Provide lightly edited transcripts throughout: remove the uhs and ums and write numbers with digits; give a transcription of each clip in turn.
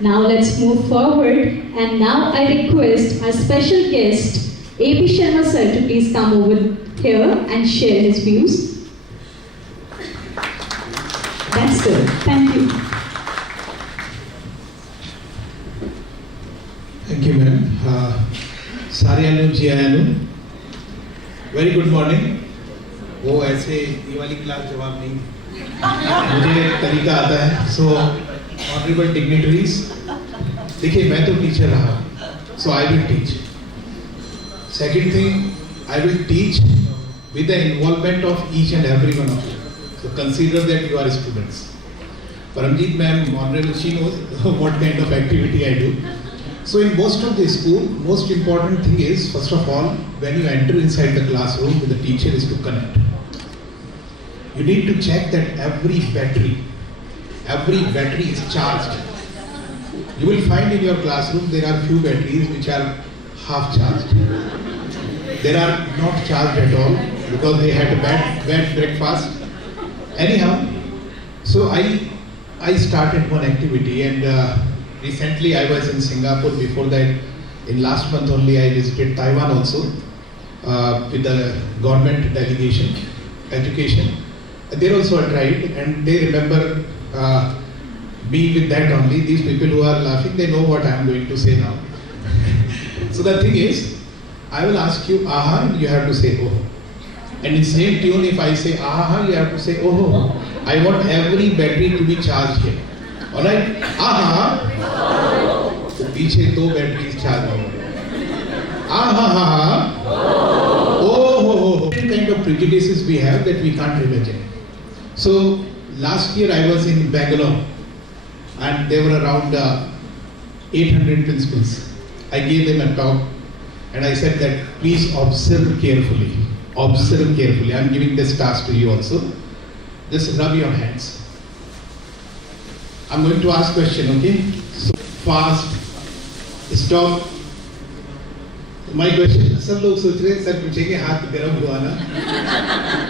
Now let's move forward, and now I request our special guest A.P. Sharma sir to please come over here and share his views. That's good. Thank you. Thank you, ma'am. सारियानु जियानु, very good morning. वो ऐसे ये वाली class जवाब नहीं, मुझे तरीका आता है. सो ऑनरेबल डिग्निटरीज, देखिए मैं तो टीचर रहा, so I will teach. Second thing, I will teach with the involvement of each and every one of you. So consider that you are students. Paramjeet ma'am, honorable, she knows what kind of activity I do. So in most of the school, most important thing is, first of all, when you enter inside the classroom with the teacher is to connect. You need to check that every battery is charged. You will find in your classroom there are few batteries which are half charged. They are not charged at all because they had a bad breakfast. Anyhow, so I started one activity, and recently I was in Singapore. Before that, in last month only, I visited Taiwan also with the government delegation, education. There also I tried, and they remember me with that only. These people who are laughing, they know what I am going to say now. So the thing is, I will ask you aha, and you have to say oh. And in same tune, if I say aha, you have to say oh. I want every battery to be charged here. Alright? Aha. तो पीछे दो batteries charge होंगे. Aha. Oh. Different kind of prejudices we have that we can't imagine. So last year I was in Bangalore, and there were around 800 principals. I gave them a talk. And I said that please observe carefully. Observe carefully. I am giving this task to you also. Just rub your hands. I am going to ask question, okay? So fast. Stop. My question. सब लोग सोच रहे हैं sir पूछेंगे हाथ गर्म हुआ ना?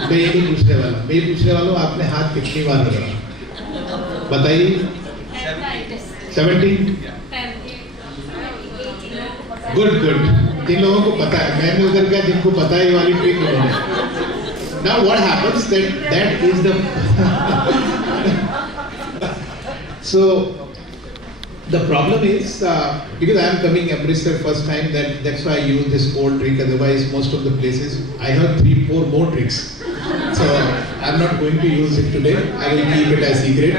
मैं ये नहीं पूछने वाला. मैं ये पूछने वाला हूँ आपने हाथ कितनी बार रगड़ा? बताइए. 17. Good. तीन लोगों को पता है. मैंने उधर का जिनको पता है ये वाली ट्रिक उन्होंने. Now what happens that is the so the problem is because I am coming Amritsar first time, that's why I use this old trick. Otherwise most of the places I have 3-4 more tricks. So I am not going to use it today. I will keep it as secret.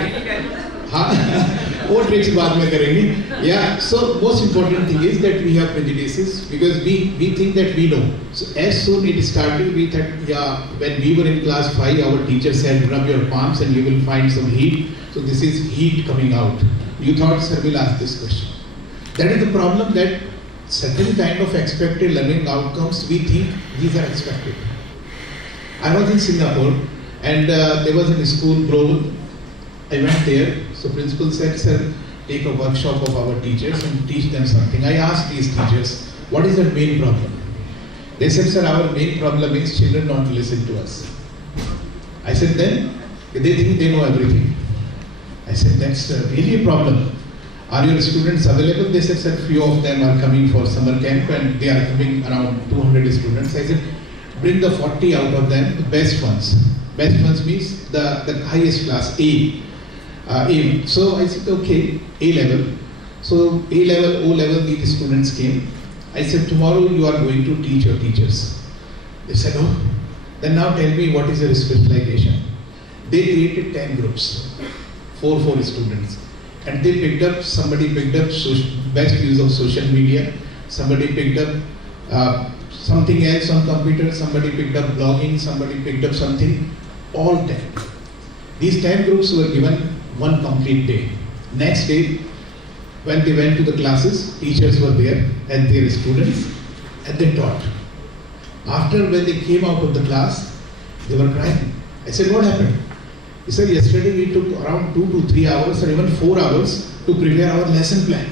More tricks बाद में करेंगे. Yeah. So most important thing is that we have prejudices because we think that we know. So as soon it started, we thought when we were in class 5, our teacher said rub your palms and you will find some heat. So this is heat coming out. You thought sir will ask this question. That is the problem, that certain kind of expected learning outcomes we think these are expected. I was in Singapore, and there was a school global. I went there. So principal said, sir, take a workshop of our teachers and teach them something. I asked these teachers, what is the main problem? They said, sir, our main problem is children don't listen to us. I said, then they think they know everything. I said, that's really a problem. Are your students available? They said, sir, few of them are coming for summer camp and they are coming around 200 students. I said, bring the 40 out of them, the best ones. Best ones means the highest class, A. So I said, okay, A level. So A level, O level, these students came. I said, tomorrow you are going to teach your teachers. They said, oh. Then now tell me what is your specialization. They created 10 groups, 4 students. And they picked up, somebody picked up best use of social media. Somebody picked up something else on computer. Somebody picked up blogging. Somebody picked up something. All 10. These 10 groups were given one complete day. Next day, when they went to the classes, teachers were there and their students, and they taught. After when they came out of the class, they were crying. I said, what happened? He said, yesterday we took around 2 to 3 hours or even 4 hours to prepare our lesson plan.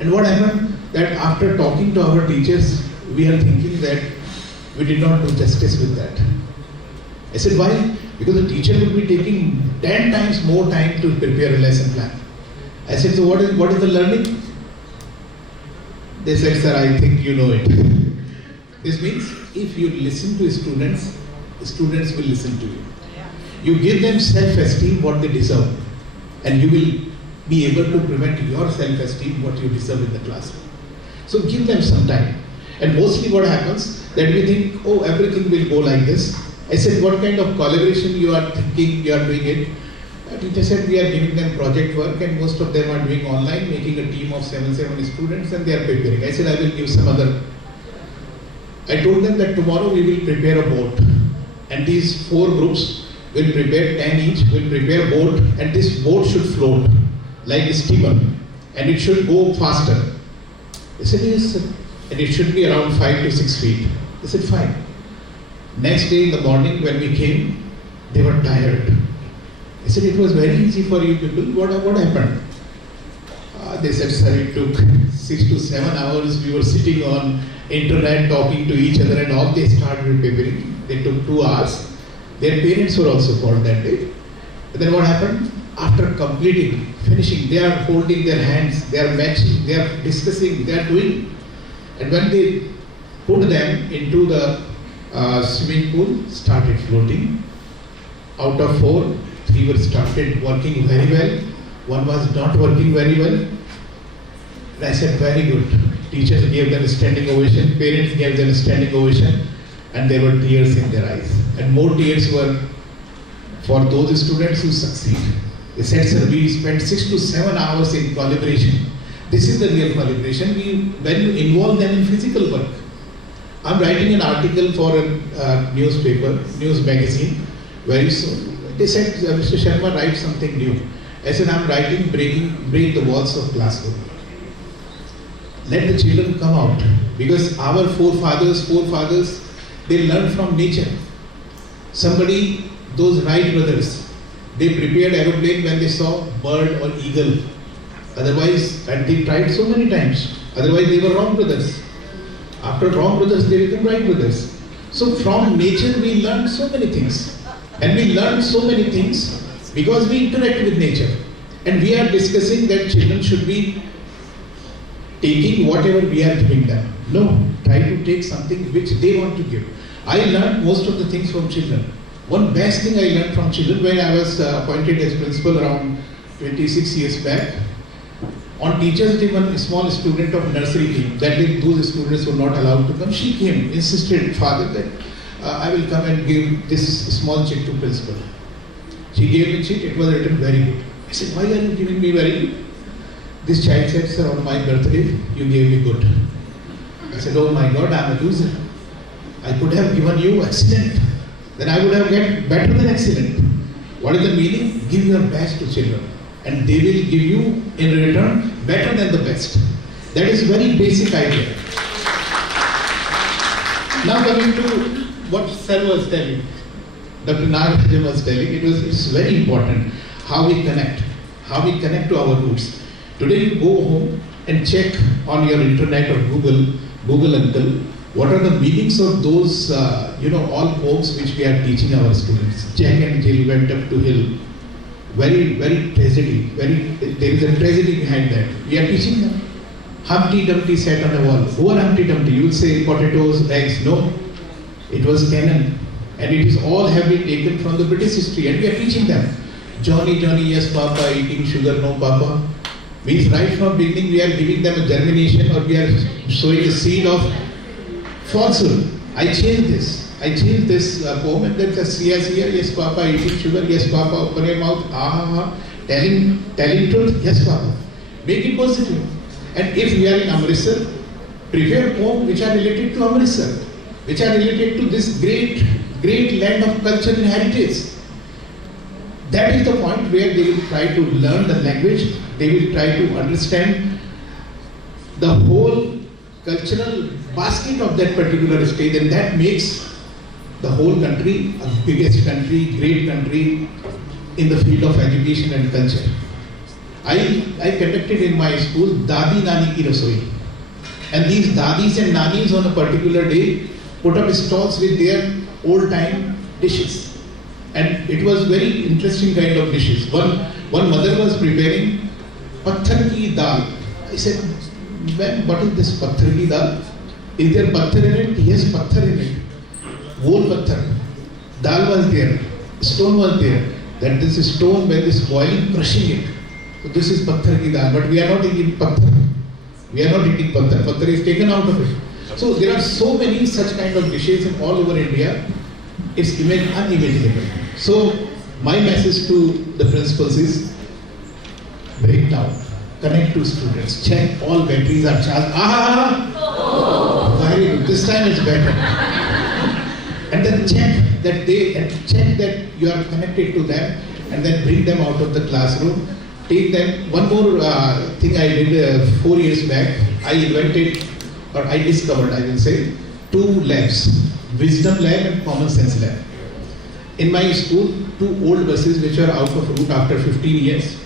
And what happened? That after talking to our teachers, we are thinking that we did not do justice with that. I said, why? Because the teacher will be taking 10 times more time to prepare a lesson plan. I said, so what is the learning? They said, sir, I think you know it. This means if you listen to students, students will listen to you. You give them self-esteem what they deserve, and you will be able to prevent your self-esteem what you deserve in the classroom. So give them some time. And mostly what happens, that we think, oh, everything will go like this. I said, what kind of collaboration you are thinking, you are doing it? Teacher said, we are giving them project work, and most of them are doing online, making a team of 7 students, and they are preparing. I said, I will give some other. I told them that tomorrow we will prepare a boat, and these 4 groups will prepare 10 each, will prepare a boat, and this boat should float like a steamer, and it should go faster. They said, yes, sir. And it should be around 5 to 6 feet. They said, fine. Next day in the morning when we came, they were tired. I said, it was very easy for you people. What happened? They said, sir, it took 6 to 7 hours. We were sitting on internet talking to each other, and all they started preparing. They took 2 hours. Their parents were also called that day. And then what happened? After completing, finishing, they are holding their hands, they are matching, they are discussing, they are doing. And when they put them into the swimming pool, started floating. Out of 4, 3 were started working very well. 1 was not working very well. And I said, very good. Teachers gave them a standing ovation, parents gave them a standing ovation, and there were tears in their eyes. And more tears were for those students who succeed. They said, sir, we spent 6 to 7 hours in collaboration. This is the real collaboration. When you involve them in physical work. I'm writing an article for a newspaper, news magazine, very soon. They said, Mr. Sharma, write something new. I said, I'm writing break the walls of classroom. Let the children come out. Because our forefathers, they learned from nature. Those Wright brothers, they prepared aeroplane when they saw bird or eagle. Otherwise, and they tried so many times. Otherwise, they were wrong brothers. After wrong brothers, they become right brothers. So from nature, we learn so many things. And we learn so many things because we interact with nature. And we are discussing that children should be taking whatever we are giving them. No, try to take something which they want to give. I learned most of the things from children. One best thing I learned from children when I was appointed as principal around 26 years back. On Teachers' Day, one small student of nursery came. That day, those students were not allowed to come. She came, insisted, father, that I will come and give this small check to principal. She gave me check, it was written very good. I said, why are you giving me very good? This child said, sir, on my birthday, you gave me good. I said, oh my God, I am a loser. I could have given you excellent. Then I would have get better than excellent. What is the meaning? Give your best to children. And they will give you, in return, better than the best. That is very basic idea. Now coming to what sir was telling, Dr. Nagarajan was telling, it's very important how we connect to our roots. Today you go home and check on your internet or Google Uncle, what are the meanings of those, all poems which we are teaching our students. Jack and Jill went up to hill. Very, very tragedy. There is a tragedy behind that. We are teaching them. Humpty Dumpty sat on a wall. Who are Humpty Dumpty? You will say potatoes, eggs. No, it was cannon. And it is all have been taken from the British history. And we are teaching them. Johnny, Johnny, yes Papa, eating sugar, no Papa. Means right from beginning we are giving them a germination, or we are sowing a seed of falsehood. I changed this poem, and then says, yes Papa, eating sugar, yes Papa, open your mouth, telling truth, yes Papa. Make it positive. And if we are in Amritsar, prepare poems which are related to Amritsar, which are related to this great land of culture and heritage. That is the point where they will try to learn the language, they will try to understand the whole cultural basket of that particular state, and that makes the whole country a biggest country, great country in the field of education and culture. I conducted in my school Dadi Nani Ki Rasoi, and these Dadis and Nanis on a particular day put up stalls with their old time dishes. And it was very interesting kind of dishes. One mother was preparing Patthar ki dal. I said, ma'am, what is this patthar ki dal? Is there patthar in it? Yes, patthar in it. Whole patthar. Dal was there. Stone was there. That this stone when this boiling, crushing it. So this is patthar ki dal. But we are not eating patthar. We are not eating patthar. Patthar is taken out of it. So there are so many such kind of dishes in all over India. It's even unimaginable. So my message to the principals is break down, connect to students, check all batteries are charged. Very good. This time it's better. And then check that you are connected to them, and then bring them out of the classroom. Take them. One more thing I did 4 years back. I discovered, I will say, 2 labs: Wisdom Lab and Common Sense Lab. In my school, 2 old buses which are out of route after 15 years,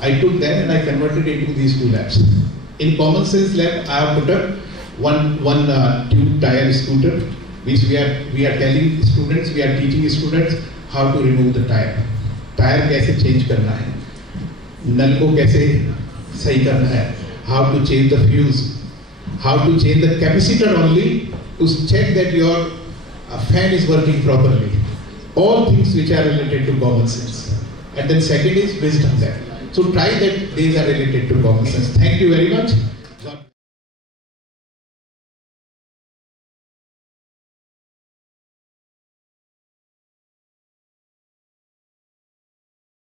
I took them and I converted into these 2 labs. In Common Sense Lab, I have put up one tube tire scooter, which we are telling students, we are teaching students how to remove the tire. Tire कैसे change करना है, नल को कैसे सही करना है, how to change the fuse, how to change the capacitor only to check that your fan is working properly. All things which are related to common sense. And then second is wisdom lab. So try that these are related to common sense. Thank you very much.